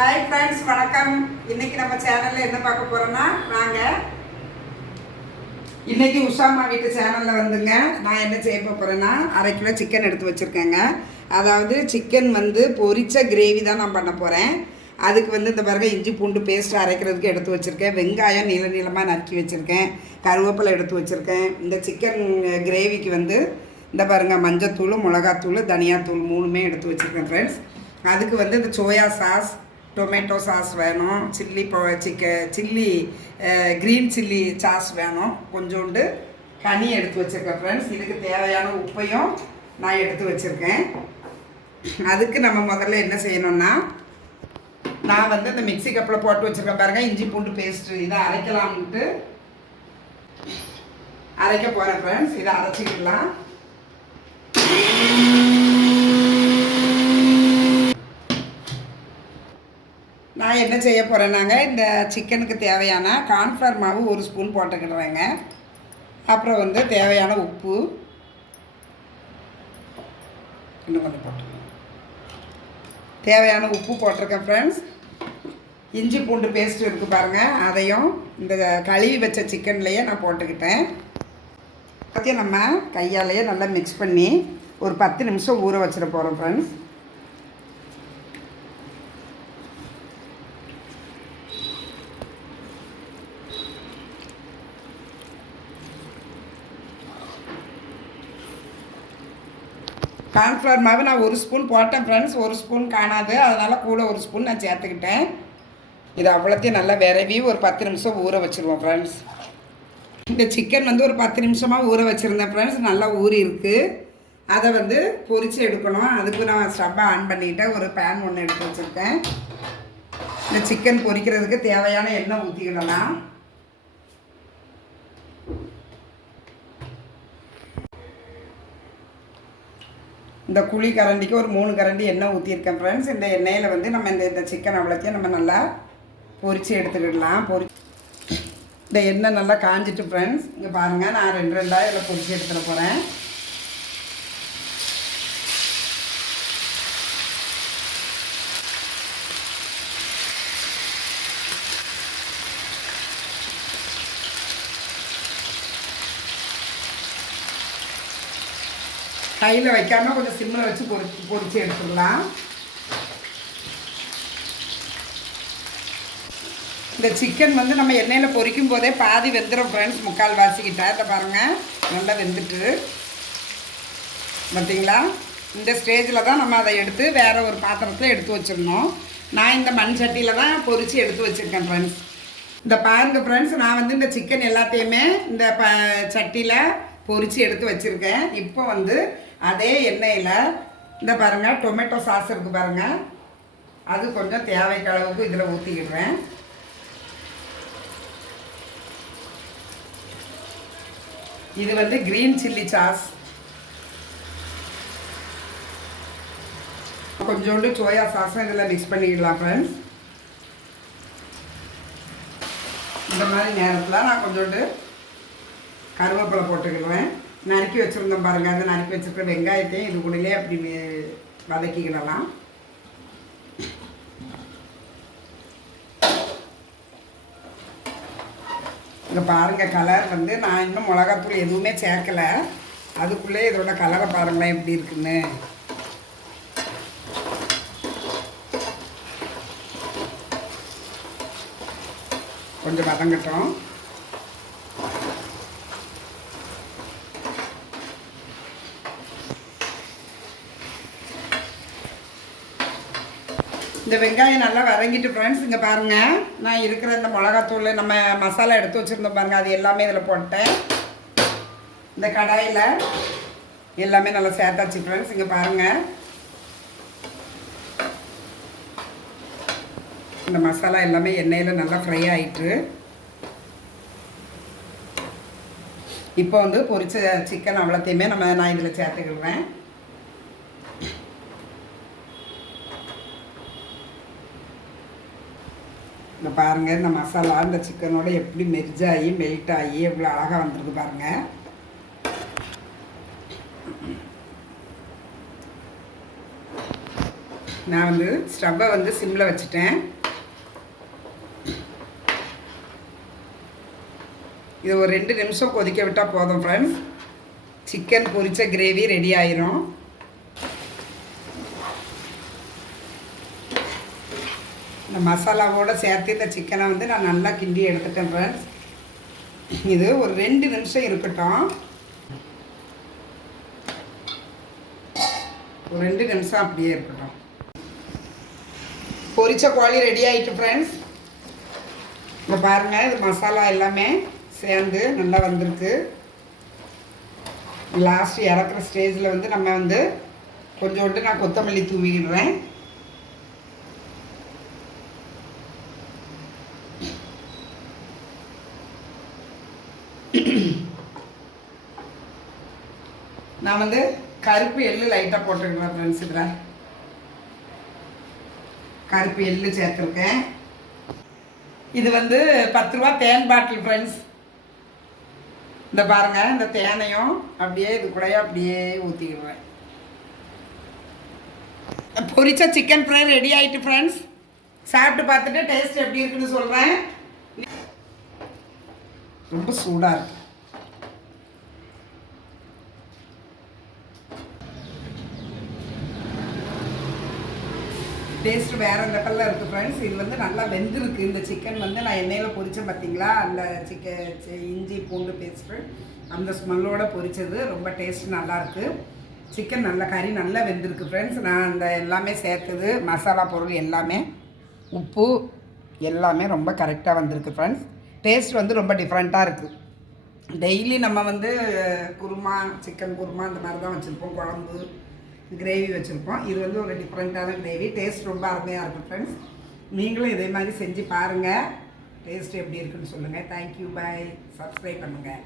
Hi friends, வணக்கம். இன்னைக்கு நம்ம சேனலில் என்ன பார்க்க போகிறோன்னா, இன்னைக்கு உஷாமா வீட்டு சேனலில் வந்துங்க நான் என்ன செய்ய போகிறேன்னா, 1/2 கிலோ சிக்கன் எடுத்து வச்சுருக்கேங்க. அதாவது சிக்கன் பொரிச்ச கிரேவி தான் நான் பண்ண போகிறேன். அதுக்கு இந்த பிறகு இஞ்சி பூண்டு பேஸ்ட் அரைக்கிறதுக்கு எடுத்து வச்சுருக்கேன். வெங்காயம் நீள நீளமாக நறுக்கி வச்சுருக்கேன். கருவேப்பிலை எடுத்து வச்சுருக்கேன். இந்த சிக்கன் கிரேவிக்கு இந்த பாருங்கள், மஞ்சத்தூள், மிளகாத்தூள், தனியாத்தூள் 3மே எடுத்து வச்சுருக்கேன் ஃப்ரெண்ட்ஸ். அதுக்கு இந்த சோயா சாஸ், டொமேட்டோ சாஸ் வேணும், சில்லி க்ரீன் சில்லி சாஸ் வேணும், கொஞ்சோண்டு ஹனி எடுத்து வச்சுருக்கேன் ஃப்ரெண்ட்ஸ். இதுக்கு தேவையான உப்பையும் நான் எடுத்து வச்சுருக்கேன். அதுக்கு நம்ம முதல்ல என்ன செய்யணும்னா, நான் இந்த மிக்ஸி கப்பில் போட்டு வச்சுருக்கேன் பாருங்கள், இஞ்சி பூண்டு பேஸ்ட்டு. இதை அரைக்கலாம்ட்டு அரைக்க போகிறேன் ஃப்ரெண்ட்ஸ். இதை அரைச்சிக்கலாம். நான் என்ன செய்ய போகிறேன்னாங்க, இந்த சிக்கனுக்கு தேவையான கார்ன்ஃப்ளவர் மாவு 1 ஸ்பூன் போட்டுக்கிடுறேங்க. அப்புறம் தேவையான உப்பு இன்னும் கொஞ்சம் போட்டுக்கணும். தேவையான உப்பு போட்டிருக்கேன் ஃப்ரெண்ட்ஸ். இஞ்சி பூண்டு பேஸ்ட்டு இருக்குது பாருங்கள், அதையும் இந்த கழுவி வச்ச சிக்கன்லேயே நான் போட்டுக்கிட்டேன். அதையும் நம்ம கையாலேயே நல்லா மிக்ஸ் பண்ணி ஒரு 10 நிமிஷம் ஊற வச்சிட போகிறோம் ஃப்ரெண்ட்ஸ். கார்ன்ஃப்ளவர் மாவு நான் 1 ஸ்பூன் போட்டேன் ஃப்ரெண்ட்ஸ். 1 ஸ்பூன் காணாது, அதனால் கூட 1 ஸ்பூன் நான் சேர்த்துக்கிட்டேன். இது அவ்வளோத்தையும் நல்லா விரவி ஒரு 10 நிமிஷம் ஊற வச்சுருவோம் ஃப்ரெண்ட்ஸ். இந்த சிக்கன் ஒரு 10 நிமிஷமாக ஊற வச்சுருந்தேன் ஃப்ரெண்ட்ஸ். நல்லா ஊறி இருக்குது. அதை பொரித்து எடுக்கணும். அதுக்கு நான் ஸ்டவ்வை ஆன் பண்ணிவிட்டேன். ஒரு பேன் ஒன்று எடுத்து வச்சுருக்கேன். இந்த சிக்கன் பொரிக்கிறதுக்கு தேவையான எண்ணெய் ஊற்றிக்கிடலாம். இந்த குழி கரண்டிக்கு ஒரு 3 கரண்டி எண்ணெய் ஊற்றிருக்கேன் ஃப்ரெண்ட்ஸ். இந்த எண்ணெயில் நம்ம இந்த சிக்கன் அவ்வளோத்தையும் நம்ம நல்லா பொரித்து எடுத்துக்கிடலாம். இந்த எண்ணெய் நல்லா காஞ்சிட்டு ஃப்ரெண்ட்ஸ், இங்கே பாருங்கள், நான் 2 இதில் பொரித்து எடுத்துகிட்டு போகிறேன். கையில் வைக்காமல் கொஞ்சம் சிம்மில் வச்சு பொரித்து எடுத்துடலாம். இந்த சிக்கன் நம்ம எண்ணெயில் பொரிக்கும் போதே பாதி வெந்துடும் ஃப்ரெண்ட்ஸ். 3/4 வாசிக்கிட்ட இதை பாருங்கள், நல்லா வெந்துட்டு பார்த்தீங்களா. இந்த ஸ்டேஜில் தான் நம்ம அதை எடுத்து வேறு ஒரு பாத்திரத்தில் எடுத்து வச்சிடணும். நான் இந்த மண் சட்டியில் தான் பொரித்து எடுத்து வச்சுருக்கேன் ஃப்ரெண்ட்ஸ். இந்த பாருங்கள் ஃப்ரெண்ட்ஸ், நான் இந்த சிக்கன் எல்லாத்தையுமே இந்த சட்டியில் பொரித்து எடுத்து வச்சுருக்கேன். இப்போ அதே எண்ணெயில் இந்த பாருங்கள், டொமேட்டோ சாஸ் இருக்குது பாருங்கள், அது கொஞ்சம் தேவைக்கு அளவுக்கு இதில் ஊற்றிக்கிடுறேன். இது க்ரீன் சில்லி சாஸ், கொஞ்சோண்டு சோயா சாஸும் இதில் மிக்ஸ் பண்ணிக்கிடலாம் ஃப்ரெண்ட்ஸ். இந்த மாதிரி நேரத்தில் நான் கொஞ்சோண்டு கருவேப்பிலை போட்டுக்கிடுவேன். நறுக்கி வச்சுருந்தோம் பாருங்கள், அந்த நறுக்கி வச்சுருக்க வெங்காயத்தையும் இது கூடலே அப்படி வதக்கிக்கிடலாம். இங்கே பாருங்கள், கலர் நான் இன்னும் மிளகாத்தூள் எதுவுமே சேர்க்கலை. அதுக்குள்ளே இதோட கலரை பாருங்களேன் எப்படி இருக்குன்னு. கொஞ்சம் வதங்கட்டும். இந்த வெங்காயம் நல்லா வதங்கிட்டு ஃப்ரெண்ட்ஸ், இங்கே பாருங்கள், நான் இருக்கிற இந்த மிளகாத்தூள் நம்ம மசாலா எடுத்து வச்சுருந்தோம் பாருங்கள், அது எல்லாமே இதில் போட்டேன். இந்த கடாயில் எல்லாமே நல்லா சேர்த்தாச்சு ஃப்ரெண்ட்ஸ். இங்கே பாருங்கள், இந்த மசாலா எல்லாமே எண்ணெயில் நல்லா ஃப்ரை ஆகிட்டு, இப்போ பொரிச்ச சிக்கன் அவ்வளோத்தையுமே நான் இதில் சேர்த்துக்கிடுவேன். இந்த பாருங்கள், இந்த மசாலா இந்த சிக்கனோட எப்படி மெர்ஜாகி மெல்ட் ஆகி எவ்வளோ அழகாக வந்திருக்கு பாருங்கள். நான் வந்து ஸ்டவ்வை வந்து சிம்மில் வச்சுட்டேன். இது ஒரு 2 நிமிஷம் கொதிக்க விட்டால் போதும் ஃப்ரெண்ட்ஸ். சிக்கன் பொரிச்ச கிரேவி ரெடி ஆயிரும். இந்த மசாலாவோடு சேர்த்து இந்த சிக்கனை வந்து நான் நல்லா கிண்டி எடுத்துட்டேன் ஃப்ரெண்ட்ஸ். இது ஒரு 2 நிமிஷம் இருக்கட்டும். ஒரு 2 நிமிஷம் அப்படியே இருக்கட்டும். பொரிச்ச கோழி ரெடி ஆகிட்டு ஃப்ரெண்ட்ஸ். இப்போ பாருங்கள், இது மசாலா எல்லாமே சேர்ந்து நல்லா வந்திருக்கு. லாஸ்ட் இறக்குற ஸ்டேஜில் வந்து நம்ம வந்து கொஞ்சோண்டு நான் கொத்தமல்லி தூவிடுறேன். நான் வந்து கருப்பு எள்ளு லைட்டாக போட்டுருக்கேன் ஃப்ரெண்ட்ஸ். இதில் கருப்பு எள்ளு சேர்த்துருக்கேன். இது வந்து 10 ரூபா தேன் பாட்டில் ஃப்ரெண்ட்ஸ். இந்த பாருங்கள், இந்த தேனையும் அப்படியே இது கூடயே அப்படியே ஊற்றிடுவேன். பொரிச்ச சிக்கன் ஃப்ரை ரெடி ஆகிட்டு ஃப்ரெண்ட்ஸ். சாப்பிட்டு பார்த்துட்டு டேஸ்ட் எப்படி இருக்குன்னு சொல்கிறேன். ரொம்ப சூடாக இருக்கு. டேஸ்ட் வேறு லெவலில் இருக்குது ஃப்ரெண்ட்ஸ். இது வந்து நல்லா வெந்திருக்கு. இந்த சிக்கன் வந்து நான் எண்ணெயில் பொரித்தேன் பார்த்தீங்களா, அந்த இஞ்சி பூண்டு பேஸ்ட்டு அந்த ஸ்மெல்லோடு பொரித்தது ரொம்ப டேஸ்ட் நல்லாயிருக்கு. சிக்கன் நல்லா கறி நல்லா வெந்திருக்கு ஃப்ரெண்ட்ஸ். நான் அந்த எல்லாமே சேர்த்தது மசாலா பொருள் எல்லாமே உப்பு எல்லாமே ரொம்ப கரெக்டாக வந்திருக்கு ஃப்ரெண்ட்ஸ். டேஸ்ட் வந்து ரொம்ப டிஃப்ரெண்ட்டாக இருக்குது. டெய்லி நம்ம வந்து குருமா, சிக்கன் குருமா அந்த மாதிரி தான் வச்சுருப்போம், குழம்பு கிரேவி வச்சுருப்போம். இது வந்து ஒரு டிஃப்ரெண்ட்டான கிரேவி. டேஸ்ட் ரொம்ப அருமையாக இருக்கும் ஃப்ரெண்ட்ஸ். நீங்களும் இதே மாதிரி செஞ்சு பாருங்கள். டேஸ்ட் எப்படி இருக்குன்னு சொல்லுங்கள். தேங்க்யூ, பாய். சப்ஸ்கிரைப் பண்ணுங்கள்.